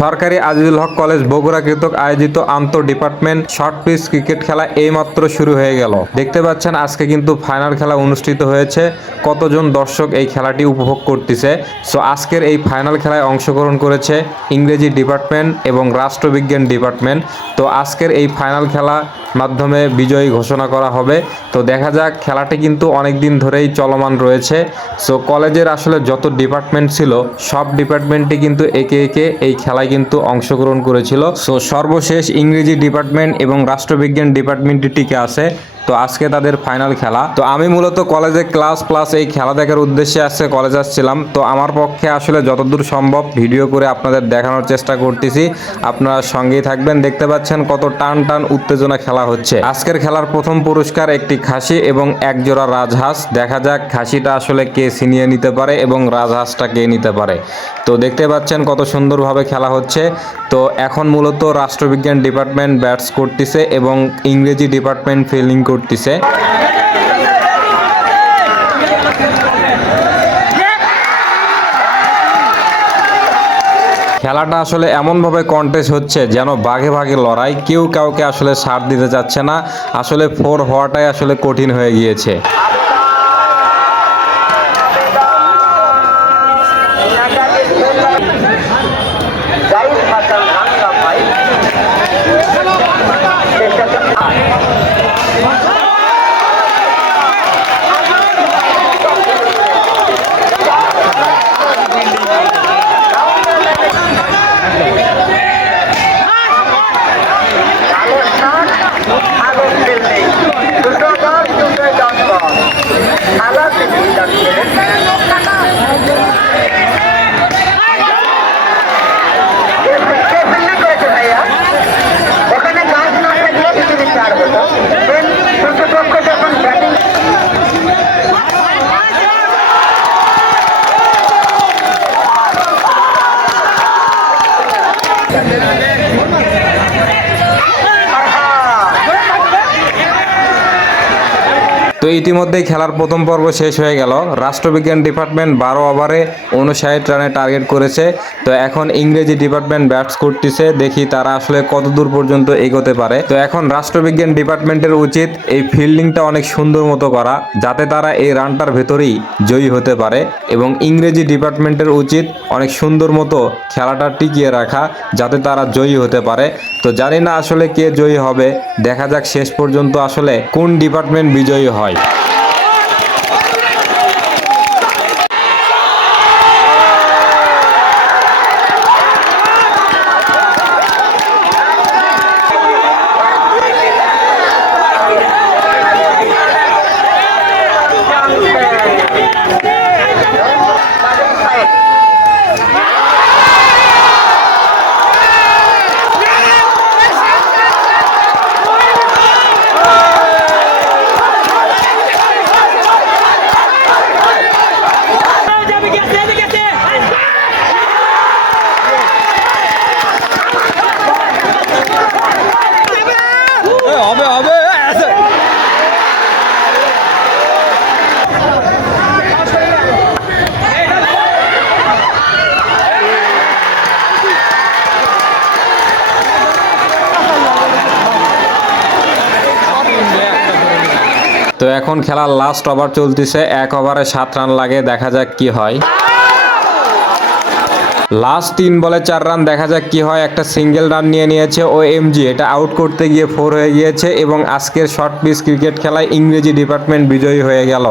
সরকারি আজিজুল হক কলেজ বগুড়া কৃতক আয়োজিত আন্তঃ ডিপার্টমেন্ট শর্ট পিচ ক্রিকেট খেলা এইমাত্র শুরু হয়ে গেল। দেখতে পাচ্ছেন, আজকে কিন্তু ফাইনাল খেলা অনুষ্ঠিত হয়েছে। কতজন দর্শক এই খেলাটি উপভোগ করতেছে? সো, আজকের এই ফাইনাল খেলায় অংশগ্রহণ করেছে ইংরেজি ডিপার্টমেন্ট এবং রাষ্ট্রবিজ্ঞান ডিপার্টমেন্ট। তো, আজকের এই ফাইনাল খেলা মাধ্যমে বিজয়ী ঘোষণা করা হবে। তো, দেখা যাক, খেলাটি কিন্তু অনেক দিন ধরেই চলমান রয়েছে। সো, কলেজের আসলে যত ডিপার্টমেন্ট ছিল, সব ডিপার্টমেন্টই কিন্তু একে একে এই খেলায় কিন্তু অংশগ্রহণ করেছিল। সো সর্বশেষ ইংরেজি ডিপার্টমেন্ট এবং রাষ্ট্রবিজ্ঞান ডিপার্টমেন্টটি টিকে আছে। তো আজকে তাদের ফাইনাল খেলা। তো আমি মূলত কলেজে ক্লাস প্লাস এই খেলা দেখার উদ্দেশ্যে আজকে কলেজ আসছিলাম। তো আমার পক্ষে আসলে যতদূর সম্ভব ভিডিও করে আপনাদের দেখানোর চেষ্টা করতেছি। আপনারা সঙ্গেই থাকবেন। দেখতে পাচ্ছেন কত টান টান উত্তেজনা খেলা হচ্ছে। আজকের খেলার প্রথম পুরস্কার একটি খাসি এবং এক জোড়া রাজহাঁস। দেখা যাক খাসিটা আসলে কে ছিনিয়ে নিতে পারে এবং রাজহাঁসটা কে নিতে পারে। তো দেখতে পাচ্ছেন কত সুন্দরভাবে খেলা হচ্ছে। তো এখন মূলত রাষ্ট্রবিজ্ঞান ডিপার্টমেন্ট ব্যাটস করতেছে এবং ইংরেজি ডিপার্টমেন্ট ফিল্ডিং করতেছে খেলাটা আসলে এমনভাবে কন্টেস্ট হচ্ছে যেন বাঘে ভাগে লড়াই, কেউ কাউকে আসলে সার দিতে চাচ্ছে না। আসলে ফোর হওয়াটাই আসলে কঠিন হয়ে গিয়েছে গাইড মাতাল ভাঙ্গা ভাই আগস্ট ফিল্ডিং দুটো দল দুটো দণ্ড খেলা ফিল্ডিং কে ফিল্ডিং করেছে ভাইয়া ওখানে গাছ না থাকলে পৃথিবী চার হতো দেন দুটো পক্ষ যখন ব্যাটিং তো ইতিমধ্যেই খেলার প্রথম পর্ব শেষ হয়ে গেল। রাষ্ট্রবিজ্ঞান ডিপার্টমেন্ট বারো ওভারে উনষাট রানে টার্গেট করেছে। তো এখন ইংরেজি ডিপার্টমেন্ট ব্যাটস করতেছে। দেখি তারা আসলে কত দূর পর্যন্ত এগোতে পারে। তো এখন রাষ্ট্রবিজ্ঞান ডিপার্টমেন্টের উচিত এই ফিল্ডিংটা অনেক সুন্দর মতো করা, যাতে তারা এই রানটার ভেতরেই জয়ী হতে পারে এবং ইংরেজি ডিপার্টমেন্টের উচিত অনেক সুন্দর মতো খেলাটা টিকিয়ে রাখা, যাতে তারা জয়ী হতে পারে। তো জানি না আসলে কে জয়ী হবে। দেখা যাক শেষ পর্যন্ত আসলে কোন ডিপার্টমেন্ট বিজয়ী হয়। তো এখন খেলার লাস্ট ওভার চলতেছে, এক ওভারে সাত রান লাগে, দেখা যাক কি হয়। লাস্ট তিন বলে চার রান দেখা যাক কি হয়। একটা সিঙ্গেল রান নিয়ে নিয়েছে ও এমজি এটা আউট করতে গিয়ে ফোর হয়ে গিয়েছে এবং আজকের শর্ট পিস ক্রিকেট খেলায় ইংরেজি ডিপার্টমেন্ট বিজয়ী হয়ে গেল।